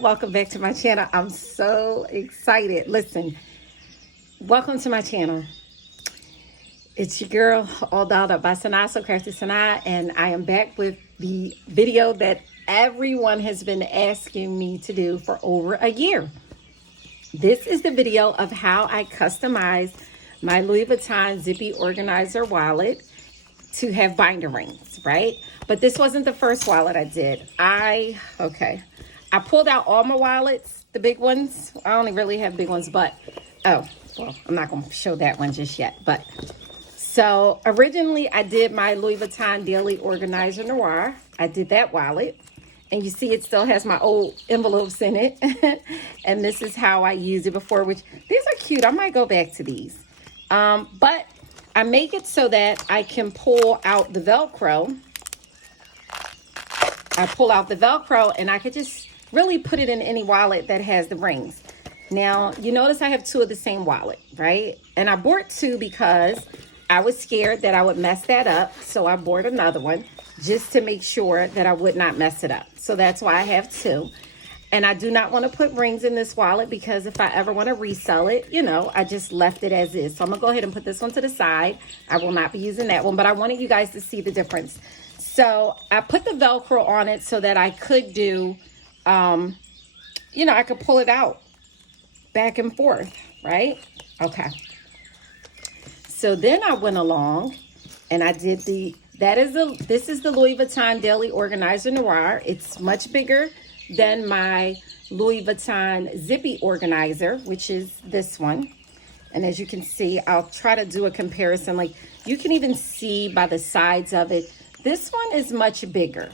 welcome back to my channel. I'm so excited. Listen, welcome to my channel. It's your girl, all dolled up by Sanaa, so crafty Sanaa, and I am back with the video that everyone has been asking me to do for over a year. This is the video of how I customized my Louis Vuitton Zippy Organizer wallet to have binder rings, right? But this wasn't the first wallet I did. I pulled out all my wallets, the big ones. I only really have big ones, but, oh, well, I'm not going to show that one just yet. But, so originally I did my Louis Vuitton Daily Organizer Noir. I did that wallet. And you see it still has my old envelopes in it. And this is how I used it before, which these are cute. I might go back to these. But I make it so that I can pull out the Velcro. I pull out the Velcro and I could just really put it in any wallet that has the rings. Now, you notice I have two of the same wallet, right? And I bought two because I was scared that I would mess that up. So I bought another one just to make sure that I would not mess it up. So that's why I have two. And I do not want to put rings in this wallet because if I ever want to resell it, you know, I just left it as is. So I'm going to go ahead and put this one to the side. I will not be using that one, but I wanted you guys to see the difference. So I put the Velcro on it so that I could do, you know, I could pull it out back and forth, right? Okay. So then I went along and I did this is the Louis Vuitton Daily Organizer Noir. It's much bigger than my Louis Vuitton Zippy Organizer, which is this one. And as you can see, I'll try to do a comparison. Like you can even see by the sides of it, this one is much bigger,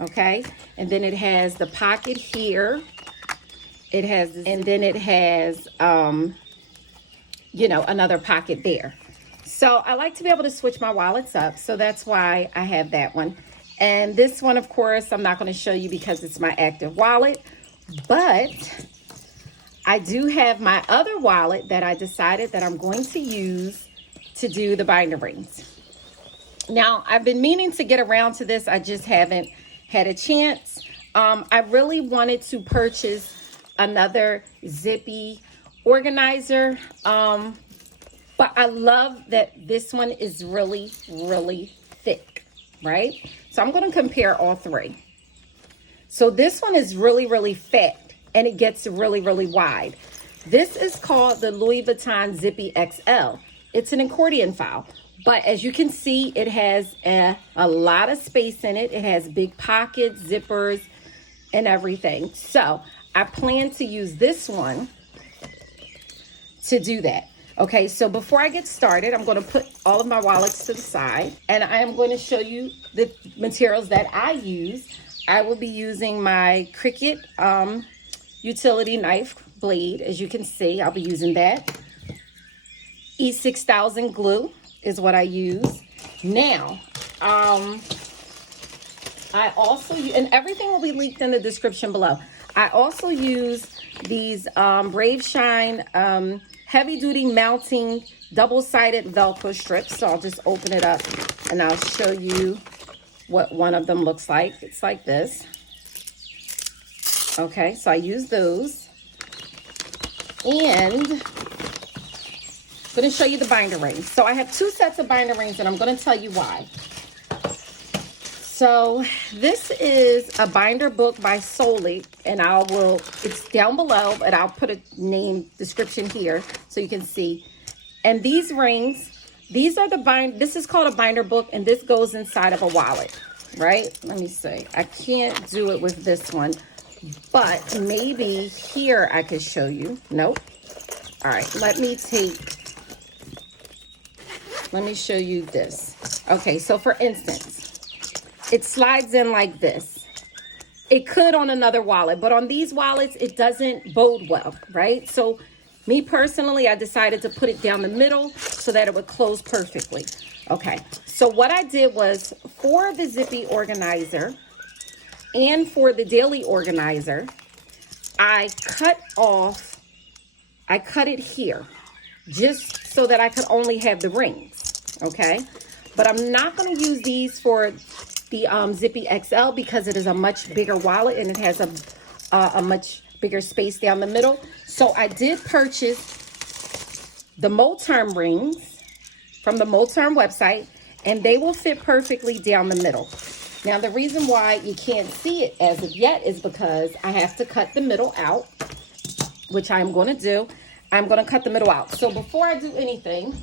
okay? And then it has the pocket here. It has, and then it has, you know, another pocket there. So I like to be able to switch my wallets up. So that's why I have that one. And this one, of course, I'm not going to show you because it's my active wallet. But I do have my other wallet that I decided that I'm going to use to do the binder rings. Now, I've been meaning to get around to this. I just haven't had a chance. I really wanted to purchase another Zippy organizer. But I love that this one is really, really thick, right? So I'm going to compare all three. So this one is really, really fat and it gets really, really wide. This is called the Louis Vuitton Zippy XL. It's an accordion file, but as you can see, it has a lot of space in it. It has big pockets, zippers, and everything. So I plan to use this one to do that. Okay, so before I get started, I'm going to put all of my wallets to the side and I am going to show you the materials that I use. I will be using my Cricut utility knife blade. As you can see, I'll be using that. E6000 glue is what I use. Now, I also, and everything will be linked in the description below. I also use these Brave Shine heavy duty mounting double-sided Velcro strips. So I'll just open it up and I'll show you what one of them looks like. It's like this. Okay, so I use those. And I'm going to show you the binder rings. So I have two sets of binder rings and I'm going to tell you why. So this is a binder book by Solely, and it's down below, but I'll put a name description here so you can see. And these rings, this is called a binder book, and this goes inside of a wallet, right? Let me see. I can't do it with this one, but maybe here I could show you. Nope. All right, let me show you this. Okay, so for instance, it slides in like this. It could on another wallet, but on these wallets, it doesn't bode well, right? So me personally, I decided to put it down the middle so that it would close perfectly. Okay, so what I did was for the Zippy Organizer and for the Daily Organizer, I cut it here just so that I could only have the rings, okay? But I'm not going to use these for the Zippy XL because it is a much bigger wallet and it has a much bigger space down the middle. So I did purchase the Moterm rings from the Moterm website, and they will fit perfectly down the middle. Now, the reason why you can't see it as of yet is because I have to cut the middle out, which I'm going to do. I'm going to cut the middle out. So before I do anything,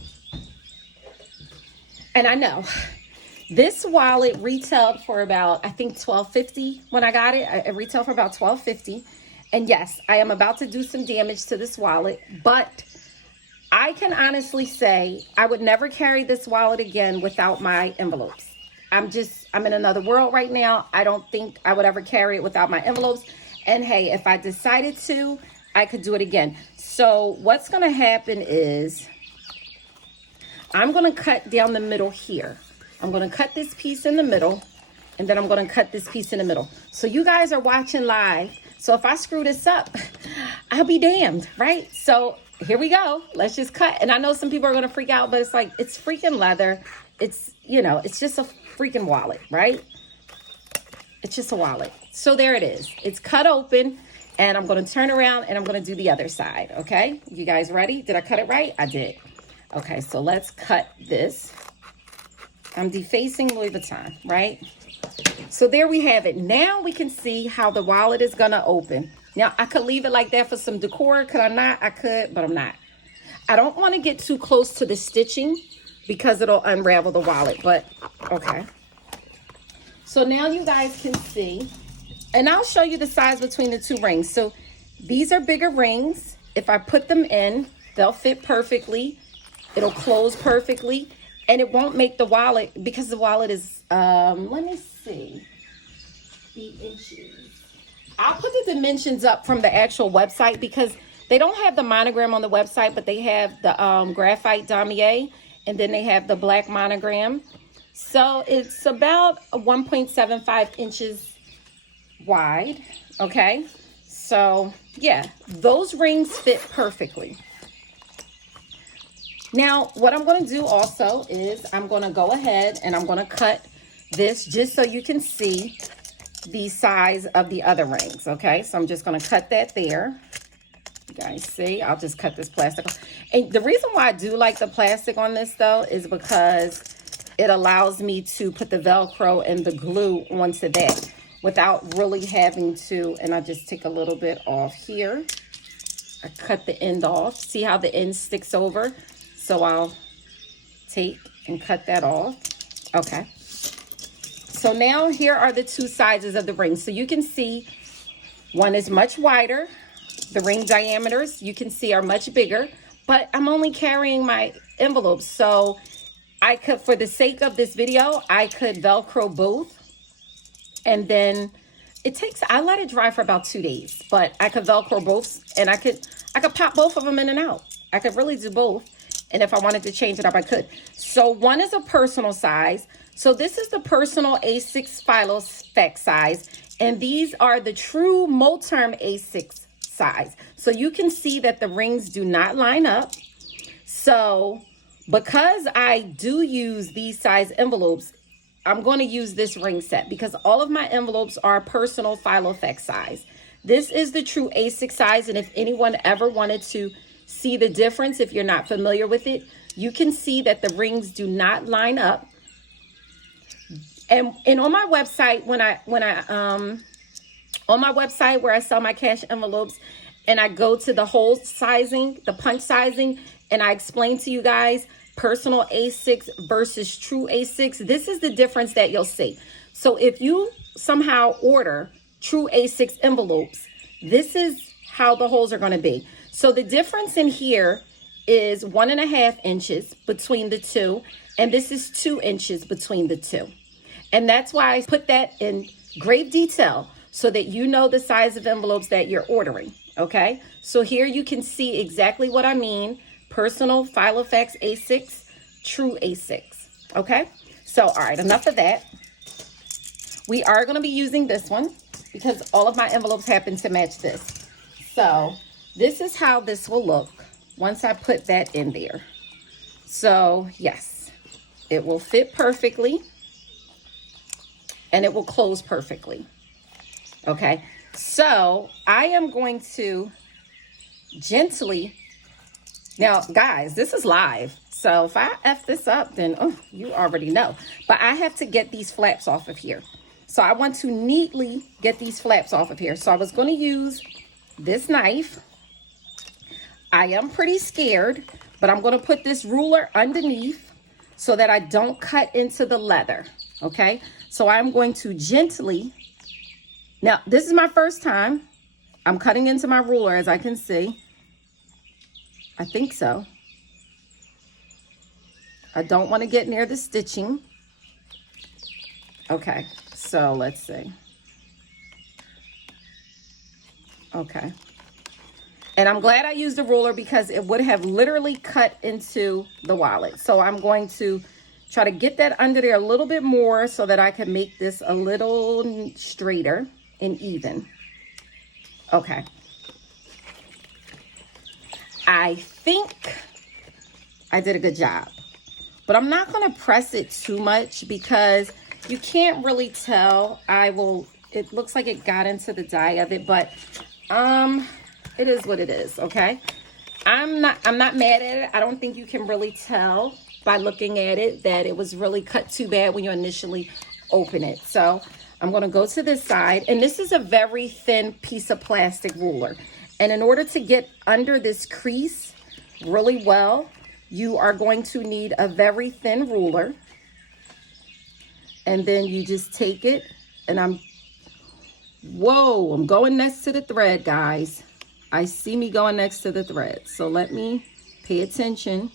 and I know this wallet retailed for about, I think, $12.50 when I got it. It retailed for about $12.50. And yes, I am about to do some damage to this wallet, but I can honestly say I would never carry this wallet again without my envelopes. I'm in another world right now. I don't think I would ever carry it without my envelopes. And hey, if I decided to, I could do it again. So what's going to happen is I'm going to cut down the middle here. I'm going to cut this piece in the middle, and then I'm going to cut this piece in the middle. So you guys are watching live. So if I screw this up, I'll be damned, right? So here we go. Let's just cut. And I know some people are going to freak out, but it's like, it's freaking leather. It's, you know, it's just a freaking wallet, right? It's just a wallet. So there it is. It's cut open, and I'm going to turn around and I'm going to do the other side. Okay. You guys ready? Did I cut it right? I did. Okay. So let's cut this. I'm defacing Louis Vuitton, right? So there we have it. Now we can see how the wallet is going to open. Now I could leave it like that for some decor. Could I not? I could, but I'm not. I don't want to get too close to the stitching because it'll unravel the wallet, but okay. So now you guys can see, and I'll show you the size between the two rings. So these are bigger rings. If I put them in, they'll fit perfectly. It'll close perfectly, and it won't make the wallet, because the wallet is, let me see, the inches. I'll put the dimensions up from the actual website because they don't have the monogram on the website, but they have the graphite damier, and then they have the black monogram. So it's about 1.75 inches wide. Okay. So yeah, those rings fit perfectly. Now, what I'm going to do also is I'm going to go ahead and I'm going to cut this just so you can see the size of the other rings. Okay. So I'm just going to cut that there. You guys see, I'll just cut this plastic off. And the reason why I do like the plastic on this though is because it allows me to put the Velcro and the glue onto that without really having to, and I just take a little bit off here. I cut the end off. See how the end sticks over? So I'll take and cut that off. Okay. So now here are the two sizes of the ring. So you can see one is much wider. The ring diameters, you can see, are much bigger, but I'm only carrying my envelopes. So I could, for the sake of this video, I could Velcro both. And then I let it dry for about 2 days, but I could Velcro both, and I could pop both of them in and out. I could really do both. And if I wanted to change it up, I could. So one is a personal size. So this is the personal A6 Filofax size. And these are the true Moterm A6 size. So you can see that the rings do not line up. So because I do use these size envelopes, I'm going to use this ring set because all of my envelopes are personal Filofax size. This is the true A6 size. And if anyone ever wanted to see the difference, if you're not familiar with it, you can see that the rings do not line up. And on my website, on my website where I sell my cash envelopes, and I go to the hole sizing, the punch sizing, and I explain to you guys personal A6 versus true A6. This is the difference that you'll see. So if you somehow order true A6 envelopes, this is how the holes are going to be. So the difference in here is 1.5 inches between the two, and this is 2 inches between the two. And that's why I put that in grave detail so that you know the size of envelopes that you're ordering. Okay, so here you can see exactly what I mean. Personal Filofax A6, true A6. Okay, so all right, enough of that. We are going to be using this one because all of my envelopes happen to match this. So this is how this will look once I put that in there. So yes, it will fit perfectly and it will close perfectly. Okay, So I am going to gently, now guys, this is live. So if I F this up, then you already know. But I have to get these flaps off of here. So I want to neatly get these flaps off of here. So I was going to use this knife. I am pretty scared, but I'm going to put this ruler underneath so that I don't cut into the leather. Okay, so I'm going to gently, now this is my first time. I'm cutting into my ruler, as I can see. I think so. I don't want to get near the stitching. Okay, so let's see. Okay. And I'm glad I used the ruler because it would have literally cut into the wallet. So I'm going to try to get that under there a little bit more so that I can make this a little straighter and even. Okay. I think I did a good job. But I'm not going to press it too much because you can't really tell. It looks like it got into the dye of it, but it is what it is, okay? I'm not mad at it. I don't think you can really tell by looking at it that it was really cut too bad when you initially open it. So I'm going to go to this side, and this is a very thin piece of plastic ruler. And in order to get under this crease really well, you are going to need a very thin ruler. And then you just take it, and I'm going next to the thread, guys. I see me going next to the thread. So let me pay attention.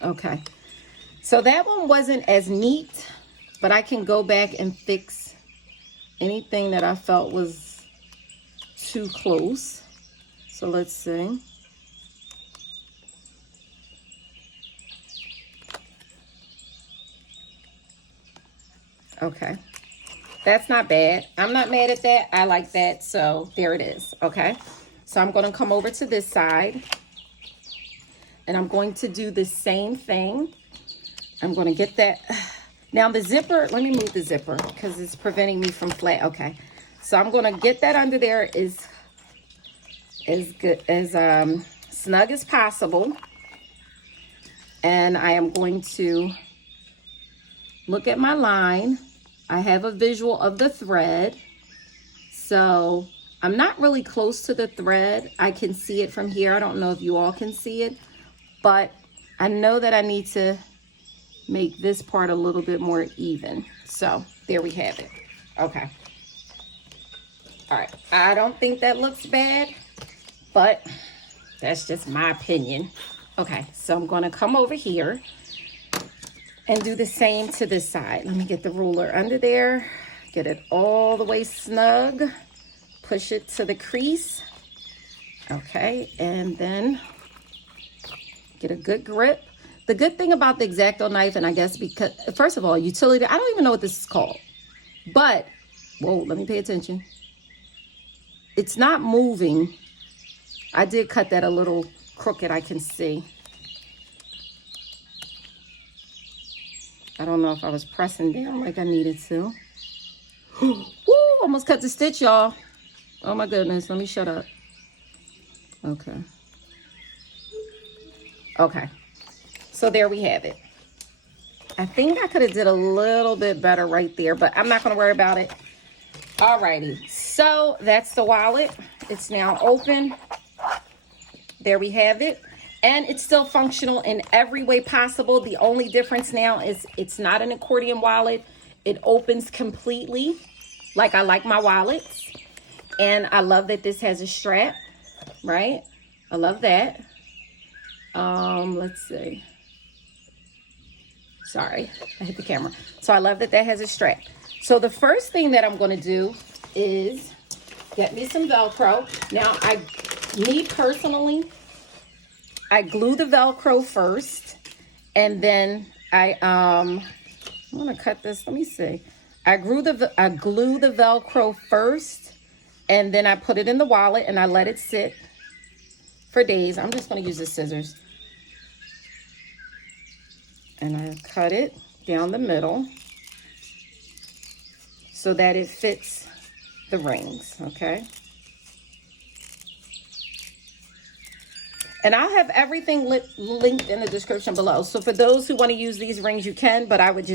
Okay. So that one wasn't as neat, but I can go back and fix anything that I felt was too close. So let's see. Okay. That's not bad. I'm not mad at that. I like that. So there it is. Okay. So I'm going to come over to this side, and I'm going to do the same thing. I'm going to get that. Now the zipper, let me move the zipper because it's preventing me from flat. Okay. So I'm going to get that under there as good as snug as possible. And I am going to look at my line. I have a visual of the thread. So I'm not really close to the thread. I can see it from here. I don't know if you all can see it, but I know that I need to make this part a little bit more even. So there we have it. Okay. All right. I don't think that looks bad, but that's just my opinion. Okay. So I'm going to come over here and do the same to this side. Let me get the ruler under there, get it all the way snug, push it to the crease. Okay, and then get a good grip. The good thing about the X-Acto knife, and I guess because, first of all, utility, I don't even know what this is called, but, whoa, let me pay attention. It's not moving. I did cut that a little crooked, I can see. I don't know if I was pressing down like I needed to. Woo, almost cut the stitch, y'all. Oh my goodness, let me shut up. Okay. Okay. So there we have it. I think I could have did a little bit better right there, but I'm not going to worry about it. Alrighty. So that's the wallet. It's now open. There we have it. And it's still functional in every way possible. The only difference now is it's not an accordion wallet. It opens completely like I like my wallets. And I love that this has a strap, right? I love that. Let's see. Sorry, I hit the camera. So I love that that has a strap. So the first thing that I'm going to do is get me some Velcro. Now, me personally, I glue the Velcro first, and then I'm going to cut this. Let me see. I glue the Velcro first, and then I put it in the wallet, and I let it sit for days. I'm just going to use the scissors. And I cut it down the middle. so that it fits the rings, okay? And I'll have everything linked in the description below. So for those who want to use these rings, you can, but I would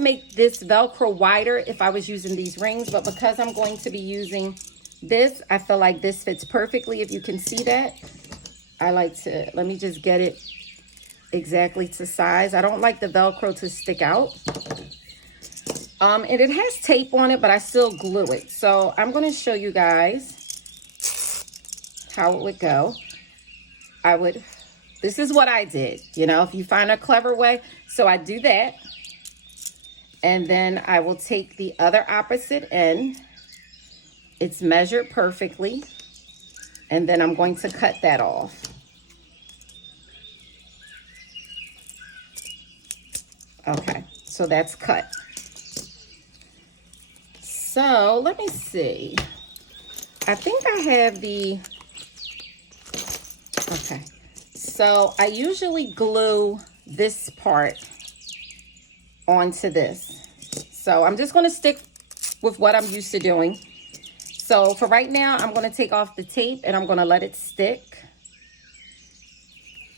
make this Velcro wider if I was using these rings. But because I'm going to be using this, I feel like this fits perfectly. If you can see that, let me just get it exactly to size. I don't like the Velcro to stick out. And it has tape on it, but I still glue it. So I'm going to show you guys how it would go. This is what I did, you know, if you find a clever way. So I do that. And then I will take the other opposite end. It's measured perfectly. And then I'm going to cut that off. Okay, so that's cut. So let me see. I think I have okay. So I usually glue this part onto this. So I'm just going to stick with what I'm used to doing. So for right now, I'm going to take off the tape and I'm going to let it stick,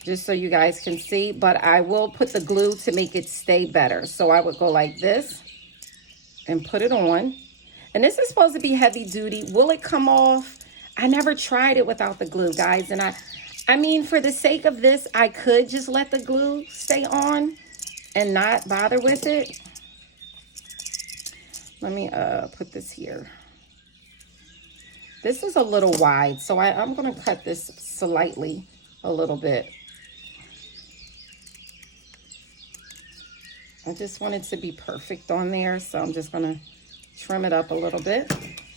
just so you guys can see. But I will put the glue to make it stay better. So I would go like this and put it on. And this is supposed to be heavy duty. Will it come off? I never tried it without the glue, guys. And I mean, for the sake of this, I could just let the glue stay on and not bother with it. Let me put this here. This is a little wide, so I'm going to cut this slightly a little bit. I just want it to be perfect on there, so I'm just going to trim it up a little bit.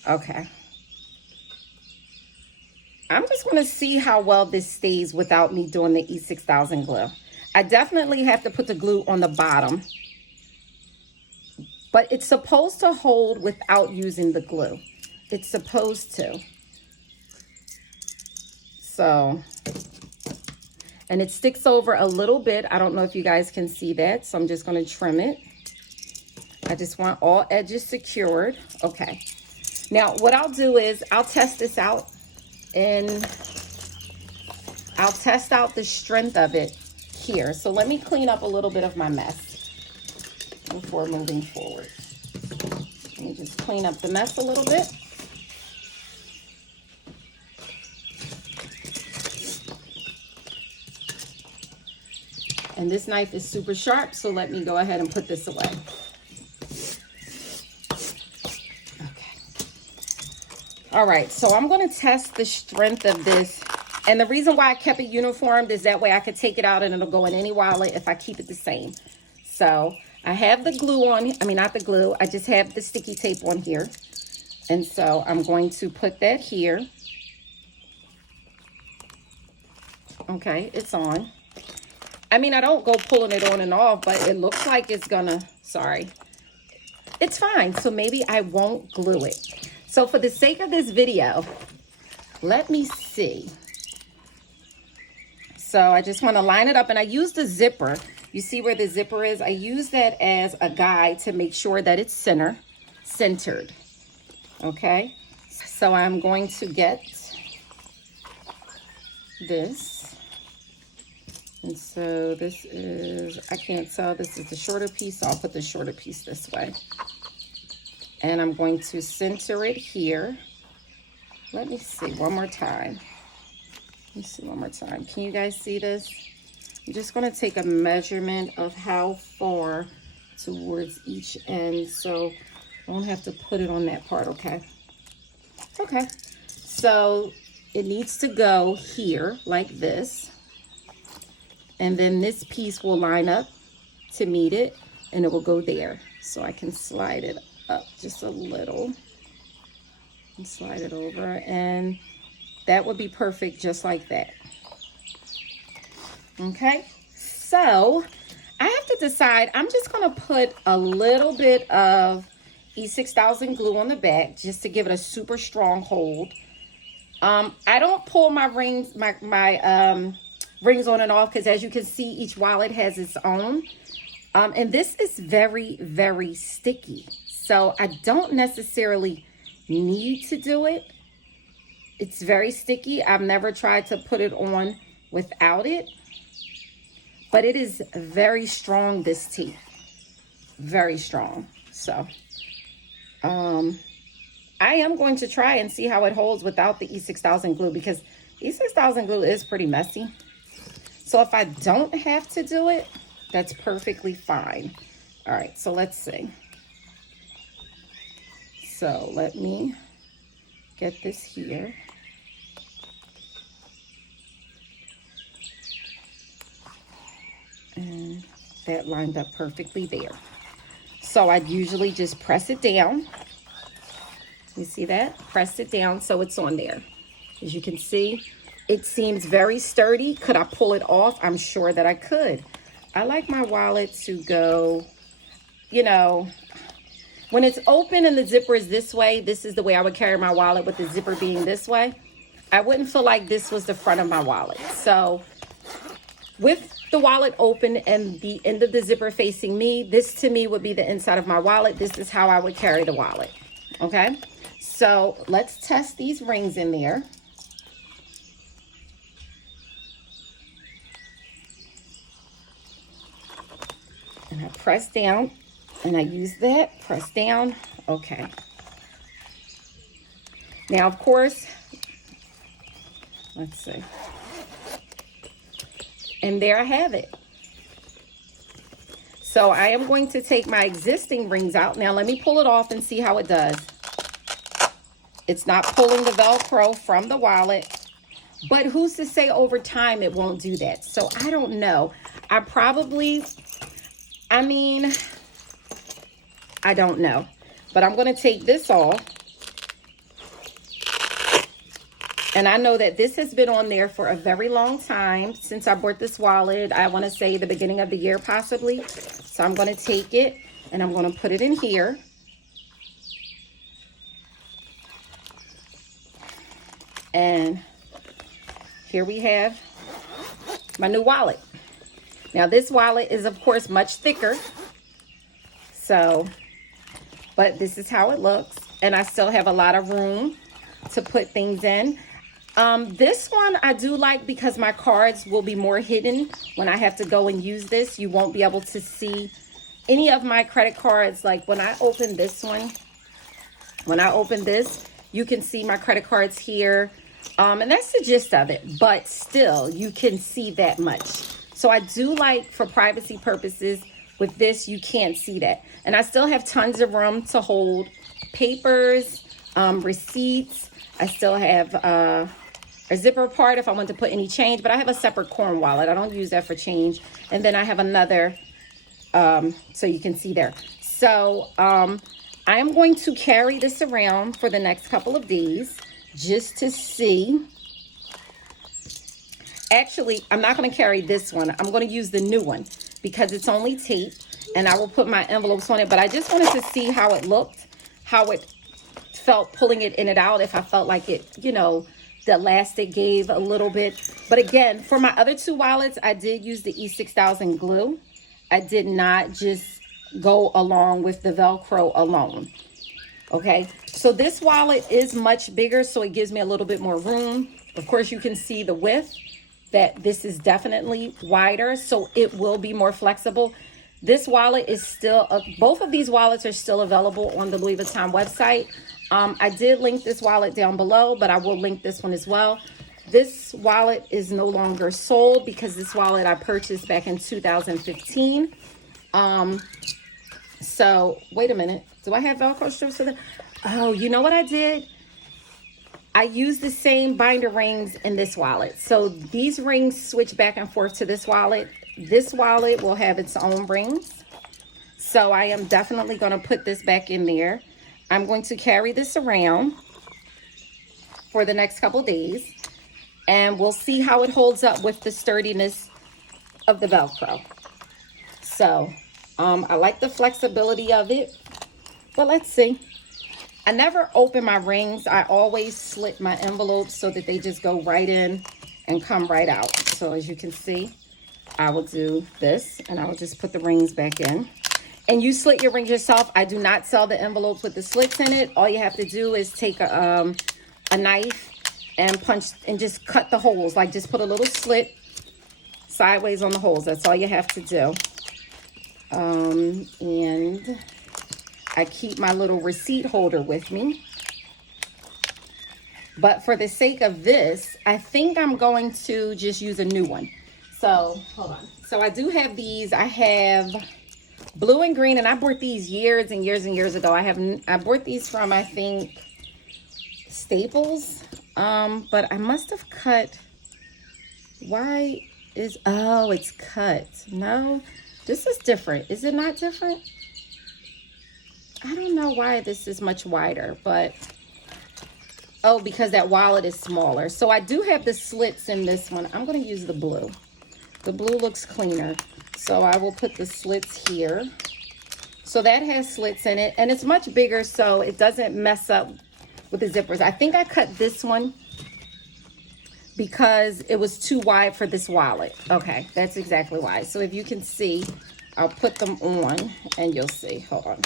Okay. I'm just going to see how well this stays without me doing the E6000 glue. I definitely have to put the glue on the bottom, but it's supposed to hold without using the glue. It's supposed to. So, and it sticks over a little bit. I don't know if you guys can see that, so I'm just going to trim it. I just want all edges secured. Okay. Now, what I'll do is I'll test this out, and I'll test out the strength of it here. So let me clean up a little bit of my mess before moving forward. Let me just clean up the mess a little bit. And this knife is super sharp, so let me go ahead and put this away. Okay. All right, so I'm going to test the strength of this. And the reason why I kept it uniformed is that way I could take it out and it'll go in any wallet if I keep it the same. So I have the glue on, I mean, not the glue, I just have the sticky tape on here. And so I'm going to put that here. Okay, it's on. I mean, I don't go pulling it on and off, but it looks like it's gonna, sorry. It's fine, so maybe I won't glue it. So for the sake of this video, let me see. So I just wanna line it up, and I use the zipper. You see where the zipper is? I use that as a guide to make sure that it's centered, okay? So I'm going to get this. And so this is, I can't tell, this is the shorter piece, so I'll put the shorter piece this way. And I'm going to center it here. Let me see one more time. Let me see one more time. Can you guys see this? I'm just going to take a measurement of how far towards each end, so I won't have to put it on that part, okay? Okay, so it needs to go here like this. And then this piece will line up to meet it, and it will go there. So I can slide it up just a little and slide it over, and that would be perfect just like that. Okay, so I have to decide. I'm just going to put a little bit of E6000 glue on the back just to give it a super strong hold. I don't pull my rings, rings on and off, because as you can see, each wallet has its own. And this is very, very sticky. So I don't necessarily need to do it. It's very sticky. I've never tried to put it on without it, but it is very strong, this tape. Very strong. So I am going to try and see how it holds without the E6000 glue, because E6000 glue is pretty messy. So if I don't have to do it, that's perfectly fine. All right, so let's see. So let me get this here. And that lined up perfectly there. So I usually just press it down. You see that? Press it down so it's on there. As you can see, it seems very sturdy. Could I pull it off? I'm sure that I could. I like my wallet to go, you know, when it's open and the zipper is this way, this is the way I would carry my wallet, with the zipper being this way. I wouldn't feel like this was the front of my wallet. So with the wallet open and the end of the zipper facing me, this to me would be the inside of my wallet. This is how I would carry the wallet. Okay, so let's test these rings in there. And I press down and I use that, press down. Okay. Now, of course, let's see. And there I have it. So I am going to take my existing rings out. Now let me pull it off and see how it does. It's not pulling the Velcro from the wallet, but who's to say over time it won't do that? So I don't know. I don't know. But I'm going to take this off. And I know that this has been on there for a very long time, since I bought this wallet. I want to say the beginning of the year, possibly. So I'm going to take it and I'm going to put it in here. And here we have my new wallet. Now this wallet is of course much thicker. So, but this is how it looks. And I still have a lot of room to put things in. This one I do like because my cards will be more hidden when I have to go and use this. You won't be able to see any of my credit cards. Like when I open this one, when I open this, you can see my credit cards here. And that's the gist of it, but still you can see that much. So I do like, for privacy purposes, with this, you can't see that. And I still have tons of room to hold papers, receipts. I still have a zipper part if I want to put any change, but I have a separate corn wallet. I don't use that for change. And then I have another, so you can see there. So I am going to carry this around for the next couple of days just to see. Actually, I'm not going to carry this one. I'm going to use the new one because it's only tape, and I will put my envelopes on it. But I just wanted to see how it looked, how it felt pulling it in and out, if I felt like it, you know, the elastic gave a little bit. But again, for my other two wallets, I did use the E6000 glue. I did not just go along with the Velcro alone. Okay, so this wallet is much bigger, so it gives me a little bit more room. Of course, you can see the width, that this is definitely wider, so it will be more flexible. This wallet is still, both of these wallets are still available on the Louis Vuitton website. I did link this wallet down below, but I will link this one as well. This wallet is no longer sold because this wallet I purchased back in 2015. So wait a minute. Do I have Velcro strips for that? Oh, you know what I did? I used the same binder rings in this wallet. So these rings switch back and forth to this wallet. This wallet will have its own rings. So I am definitely going to put this back in there. I'm going to carry this around for the next couple days. And we'll see how it holds up with the sturdiness of the Velcro. So I like the flexibility of it. But let's see. I never open my rings. I always slit my envelopes so that they just go right in and come right out. So as you can see, I will do this and I will just put the rings back in. and you slit your rings yourself, I do not sell the envelopes with the slits in it. All you have to do is take a knife and punch and just cut the holes. Like just put a little slit sideways on the holes. That's all you have to do. And I keep my little receipt holder with me. But for the sake of this, I think I'm going to just use a new one. So, hold on. So I do have these. I have blue and green, and I bought these years and years and years ago. I bought these from, I think, Staples. But I must have cut. Why is, oh, it's cut. No, this is different. Is it not different? I don't know why this is much wider, but oh, because that wallet is smaller. So I do have the slits in this one. I'm going to use the blue. The blue looks cleaner. So I will put the slits here. So that has slits in it, and it's much bigger so it doesn't mess up with the zippers. I think I cut this one because it was too wide for this wallet. Okay, that's exactly why. So if you can see, I'll put them on and you'll see. Hold on.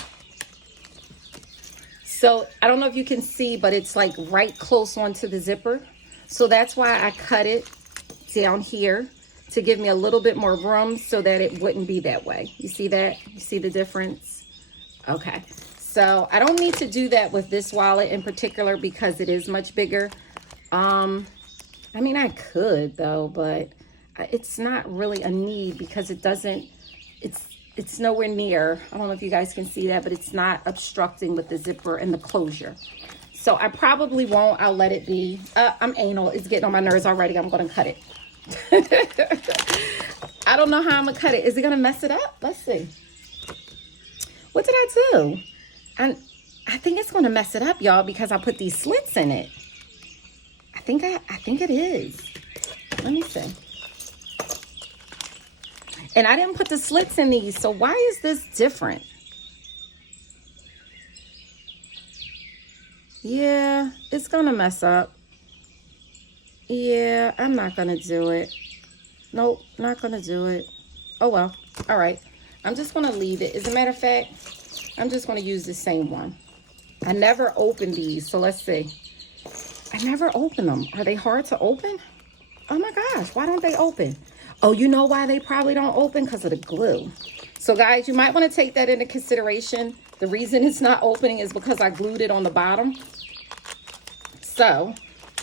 So I don't know if you can see, but it's like right close onto the zipper. So that's why I cut it down here to give me a little bit more room so that it wouldn't be that way. You see that? You see the difference? Okay. So I don't need to do that with this wallet in particular because it is much bigger. I mean, I could though, but it's not really a need because it doesn't, it's nowhere near. I don't know if you guys can see that, but it's not obstructing with the zipper and the closure. So I probably won't. I'll let it be. I'm anal. It's getting on my nerves already. I'm going to cut it. I don't know how I'm going to cut it. Is it going to mess it up? Let's see. What did I do? I think it's going to mess it up, y'all, because I put these slits in it. I think it is. Let me see. And I didn't put the slits in these, so why is this different? Yeah, it's gonna mess up. Yeah, I'm not gonna do it. Nope, not gonna do it. Oh well, all right. I'm just gonna leave it. As a matter of fact, I'm just gonna use the same one. I never opened these, so let's see. I never opened them. Are they hard to open? Oh my gosh, why don't they open? Oh, you know why they probably don't open? Because of the glue. So guys, you might want to take that into consideration. The reason it's not opening is because I glued it on the bottom. So,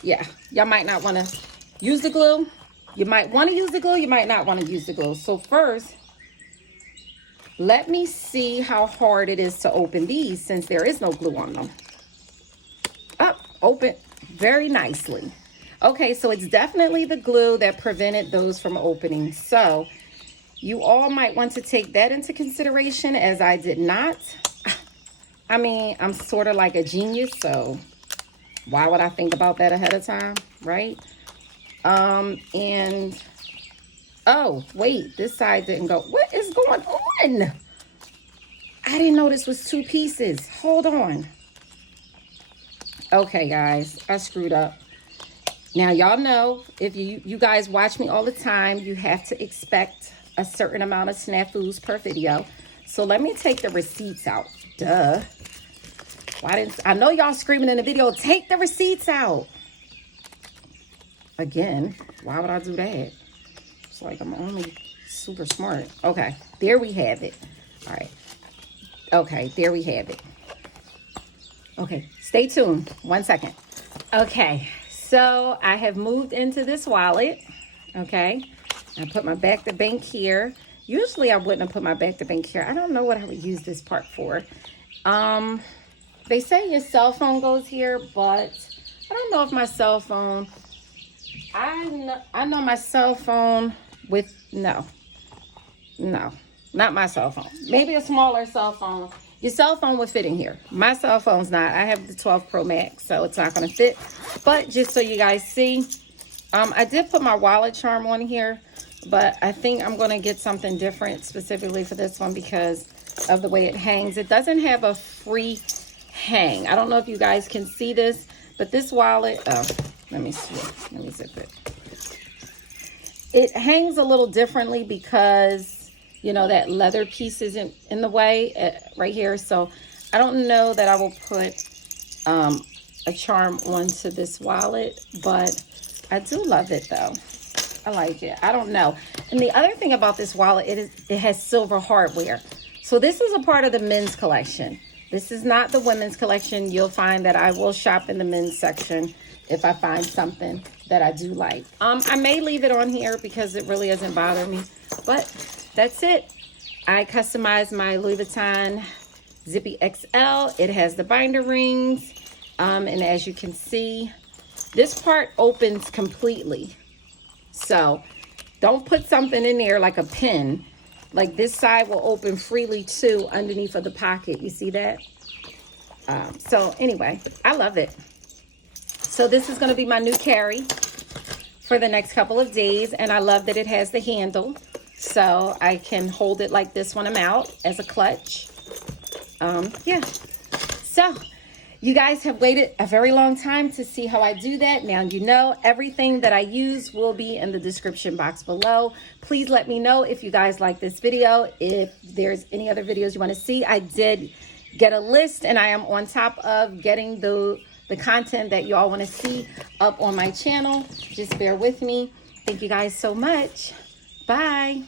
yeah, y'all might not want to use the glue. You might want to use the glue. You might not want to use the glue. So first, let me see how hard it is to open these since there is no glue on them. Up, open very nicely. Okay, so it's definitely the glue that prevented those from opening. So you all might want to take that into consideration, as I did not. I mean, I'm sort of like a genius, so why would I think about that ahead of time, right? And, oh, wait, this side didn't go. What is going on? I didn't know this was 2 pieces. Hold on. Okay, guys, I screwed up. Now, y'all know, if you guys watch me all the time, you have to expect a certain amount of snafus per video. So let me take the receipts out. Duh. I know y'all screaming in the video, take the receipts out. Again, why would I do that? It's like I'm only super smart. Okay, there we have it. All right. Okay, there we have it. Okay, stay tuned. 1 second. Okay. So I have moved into this wallet, okay? I put my back to bank here. Usually I wouldn't have put my back to bank here. I don't know what I would use this part for. They say your cell phone goes here, but I don't know if my cell phone, I know my cell phone with, no, not my cell phone. Maybe a smaller cell phone. Your cell phone would fit in here. My cell phone's not. I have the 12 Pro Max, so it's not going to fit. But just so you guys see, I did put my wallet charm on here, but I think I'm going to get something different specifically for this one because of the way it hangs. It doesn't have a free hang. I don't know if you guys can see this, but this wallet, oh, let me see. Let me zip it. It hangs a little differently because you know, that leather piece isn't in the way right here. So I don't know that I will put a charm onto this wallet, but I do love it though. I like it. I don't know. And the other thing about this wallet, it has silver hardware. So this is a part of the men's collection. This is not the women's collection. You'll find that I will shop in the men's section if I find something that I do like. I may leave it on here because it really doesn't bother me, but that's it. I customized my Louis Vuitton Zippy XL. It has the binder rings. And as you can see, this part opens completely. So don't put something in there like a pin. Like this side will open freely too underneath of the pocket. You see that? So anyway, I love it. So this is going to be my new carry for the next couple of days. And I love that it has the handle. So I can hold it like this when I'm out as a clutch. Yeah. So you guys have waited a very long time to see how I do that. Now you know everything that I use will be in the description box below. Please let me know if you guys like this video. If there's any other videos you want to see. I did get a list and I am on top of getting the content that you all want to see up on my channel. Just bear with me. Thank you guys so much. Bye.